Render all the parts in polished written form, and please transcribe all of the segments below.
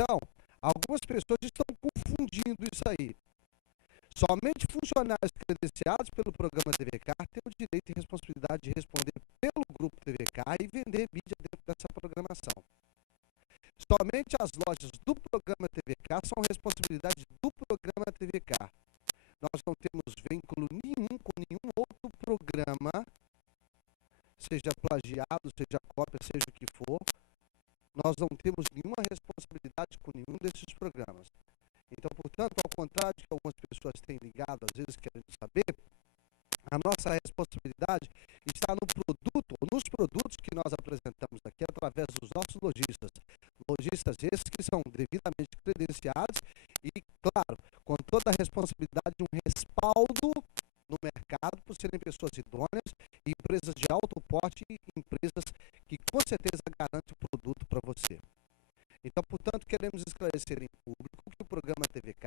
Então, algumas pessoas estão confundindo isso aí. Somente funcionários credenciados pelo programa TVK têm o direito e responsabilidade de responder pelo grupo TVK e vender mídia dentro dessa programação. Somente as lojas do programa TVK são responsabilidade do programa TVK. Nós não temos vínculo nenhum com nenhum outro programa, seja plagiado, seja cópia, seja o que for. Nós não temos nenhuma responsabilidade com nenhum desses programas. Então, portanto, ao contrário de que algumas pessoas têm ligado, às vezes querendo saber, a nossa responsabilidade está no produto, ou nos produtos que nós apresentamos aqui através dos nossos lojistas. Lojistas esses que são devidamente credenciados e, claro, com toda a responsabilidade de um respaldo no mercado por serem pessoas idôneas, empresas de alto porte e empresas que com certeza garantem o produto para você. Então, portanto, queremos esclarecer em público que o programa TVK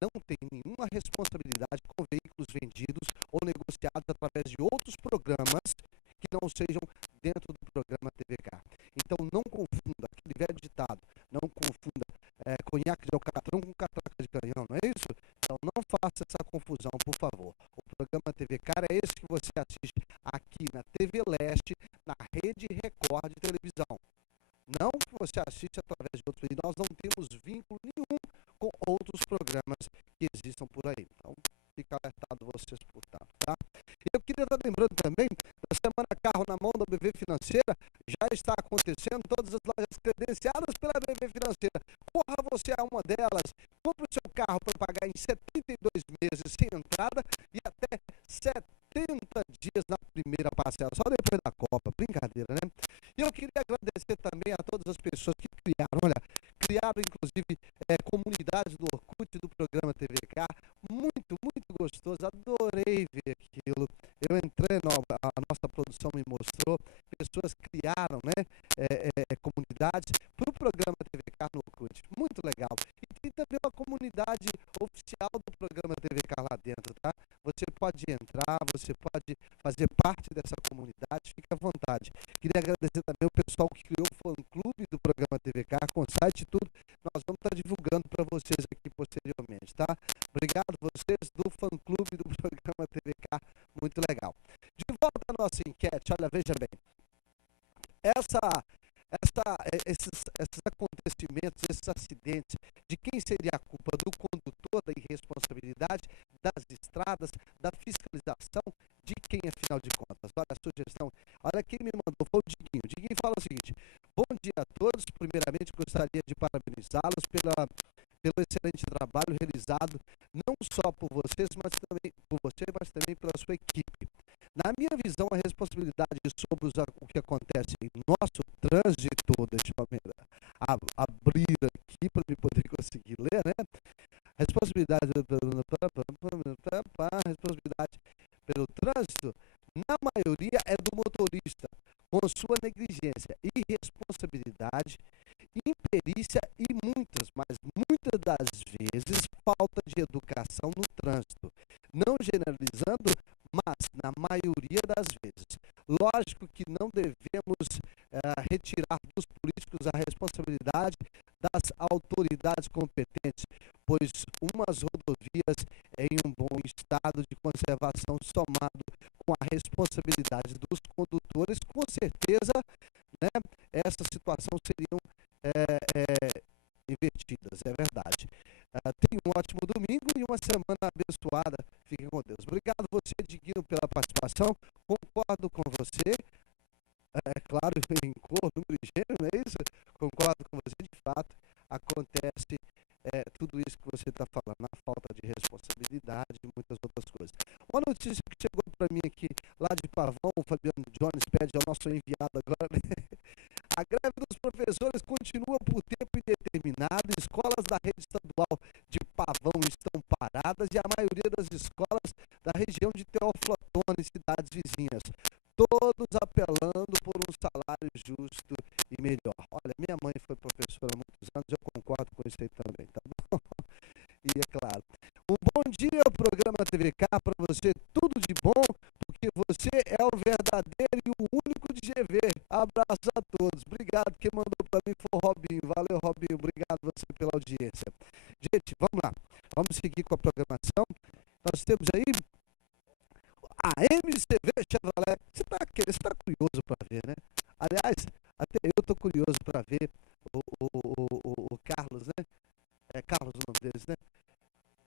não tem nenhuma responsabilidade com veículos vendidos ou negociados através de outros programas que não sejam dentro do programa TVK. Então, não confunda, aquele velho ditado, não confunda conhaque de alcatrão com catraca de canhão, não é isso? Então, não faça essa confusão, por favor. O programa TVK é esse que você assiste aqui na TV Leste, na Rede Record de televisão. Não que você assiste através de outros, e nós não temos vínculo nenhum com outros programas que existam por aí. Então, fica alertado vocês, portanto, tá? E eu queria estar lembrando também, da Semana Carro na Mão da BV Financeira, já está acontecendo, todas as lojas credenciadas pela BV Financeira. Corra você a uma delas, compre o seu carro para pagar em 72 meses sem entrada e até 70 dias na primeira parcela, só depois da Copa, brincadeira, né? E eu queria agradecer também a todas as pessoas que criaram inclusive comunidades do Orkut do programa TVK, muito gostoso, adorei ver aquilo. Eu entrei, a nossa produção me mostrou, pessoas criaram, né, comunidades para o programa TVK no Orkut, muito legal. E tem também uma comunidade oficial do programa TVK lá dentro, tá? Você pode entrar, você pode fazer parte dessa comunidade, fique à vontade. Queria agradecer também o pessoal que criou o fã-clube do programa TVK, com site e tudo. Nós vamos estar divulgando para vocês aqui posteriormente, tá? Obrigado vocês do fã-clube do programa TVK, muito legal. De volta à nossa enquete, olha, veja bem. Esses acontecimentos, esses acidentes, de quem seria a culpa? Do condutor, da irresponsabilidade, das estradas, da fiscalização, de quem, afinal de contas? Olha a sugestão, olha quem me mandou, foi o Diguinho. O Diguinho fala o seguinte: bom dia a todos, primeiramente gostaria de parabenizá-los pelo excelente trabalho realizado, não só por vocês, mas também pela sua equipe. Na minha visão, a responsabilidade sobre o que acontece em nosso trânsito, deixa eu abrir aqui para me poder conseguir ler, né? Responsabilidade pelo trânsito, na maioria, é do motorista, com sua negligência, irresponsabilidade, imperícia e muitas das vezes, falta de educação no trânsito. Não generalizando, mas na maioria das vezes. Lógico que não devemos retirar dos políticos a responsabilidade das autoridades competentes, pois umas rodovias em um bom estado de conservação somado com a responsabilidade dos condutores, com certeza, né, essa situação seriam invertidas, é verdade. Tenha um ótimo domingo e uma semana abençoada. Fiquem com Deus. Obrigado você, Diguinho, pela participação. Concordo com você. É claro, em cor, número e gênero, não é isso? Concordo com você, de fato. Acontece tudo isso que você está falando, a falta de responsabilidade e muitas outras coisas. Uma notícia que chegou para mim aqui, lá de Pavão, o Fabiano Jones pede ao nosso enviado agora, né? A greve dos professores continua por tempo indeterminado. Escolas da rede estadual de Pavão estão paradas e a maioria das escolas da região de Teófilo Otoni e cidades vizinhas. Todos apelando por um salário justo e melhor. Olha, minha mãe foi professora há muitos anos, eu concordo com isso aí também, tá bom? E é claro. Um bom dia ao programa TVK, para você tudo de bom, porque você é o verdadeiro e o único de GV. Abraço a todos. Obrigado. Quem mandou para mim foi o Robinho. Valeu, Robinho. Obrigado você pela audiência. Gente, vamos lá. Vamos seguir com a programação. Nós temos aí a MCV Chevrolet. Você tá curioso para ver, né? Aliás, até eu tô curioso para ver o Carlos, né? É Carlos o nome deles, né?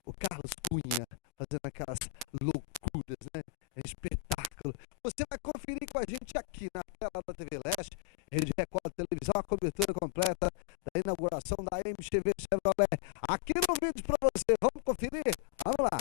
O Carlos Cunha fazendo aquelas loucuras, né? Espetáculo. Você vai conferir com a gente aqui na tela da TV Leste, Rede Record Televisão, a cobertura completa da inauguração da MCV Chevrolet. Aqui no vídeo para você. Vamos conferir? Vamos lá.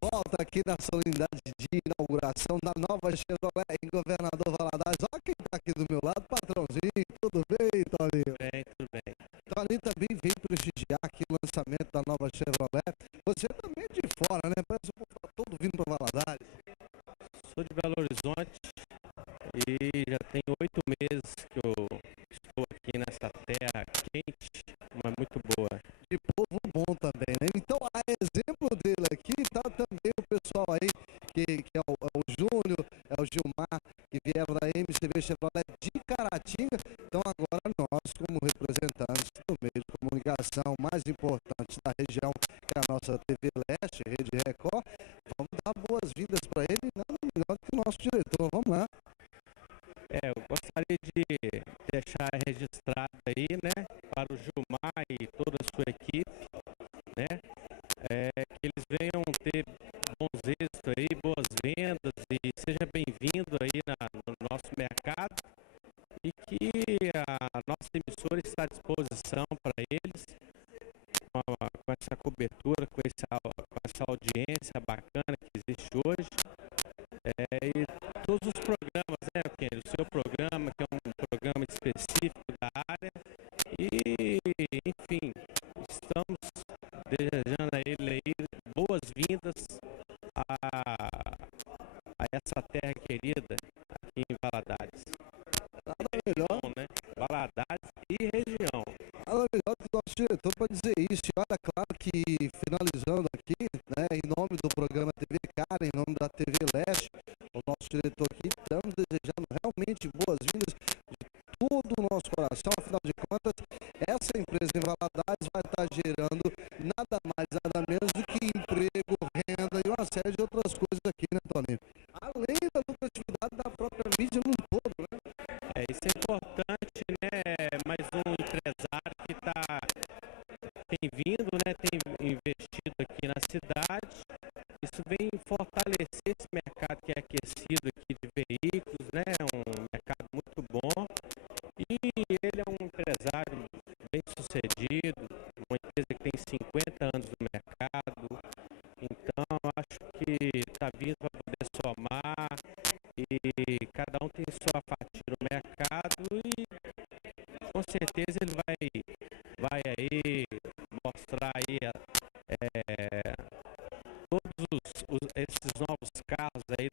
Volta aqui na solenidade de inauguração da nova Chevrolet em Governador Valadares. Olha quem tá aqui do meu lado, patrãozinho. Tudo bem, Toninho? Tudo bem. Toninho também vem prestigiar aqui o lançamento da nova Chevrolet. Você também é de fora, né? Parece que tá todo vindo para Valadares. Sou de Belo Horizonte e já tem 8 meses que eu estou aqui nessa terra quente, mas muito boa. De povo bom também, né? Então, a exemplo dele aqui, tá também o pessoal aí, que é o Júnior, é o Gilmar, que vieram da MCV Chevrolet de Caratinga. Então, agora nós, como representantes do meio de comunicação mais importante da região, que é a nossa TV Leste, Rede Record, vamos dar boas-vindas para ele, nada melhor que o nosso diretor. Vamos lá. Eu gostaria de deixar registrado aí, né, para o Gilmar e toda a sua equipe, né, que eles venham ter bons êxitos aí, boas vendas e seja bem-vindo aí no nosso mercado e que a nossa emissora está à disposição para eles com essa cobertura, com essa audiência bacana que existe hoje. E todos os programas, né, Kenny? O seu programa, que é um programa específico da área. E, enfim, estamos desejando a ele aí boas-vindas a essa terra querida aqui em Valadares. Nada melhor, né? Valadares e região. Nada melhor que o nosso diretor para dizer isso. E olha, claro que finalizando aqui, né, em nome do programa TV Cara, em nome da TV Leste, o nosso diretor aqui, estamos desejando realmente boas-vindas de todo o nosso coração. Afinal de contas, essa empresa em Valadares vai estar gerando nada mais, nada menos do que emprego, renda e uma série de outras coisas aqui, né, Toninho? Além da lucratividade da própria mídia num todo, né? Isso é importante, né? Mais um empresário que tem vindo, né? Tem investido aqui na cidade. Isso vem fortalecer esse mercado que é aquecido aqui de veículos, né? Um mercado muito bom. E ele é um empresário bem sucedido, uma empresa que tem 50 anos no mercado. Então, acho que está vindo para poder somar e cada um tem sua fatia no mercado e com certeza ele vai aí mostrar aí todos esses novos carros aí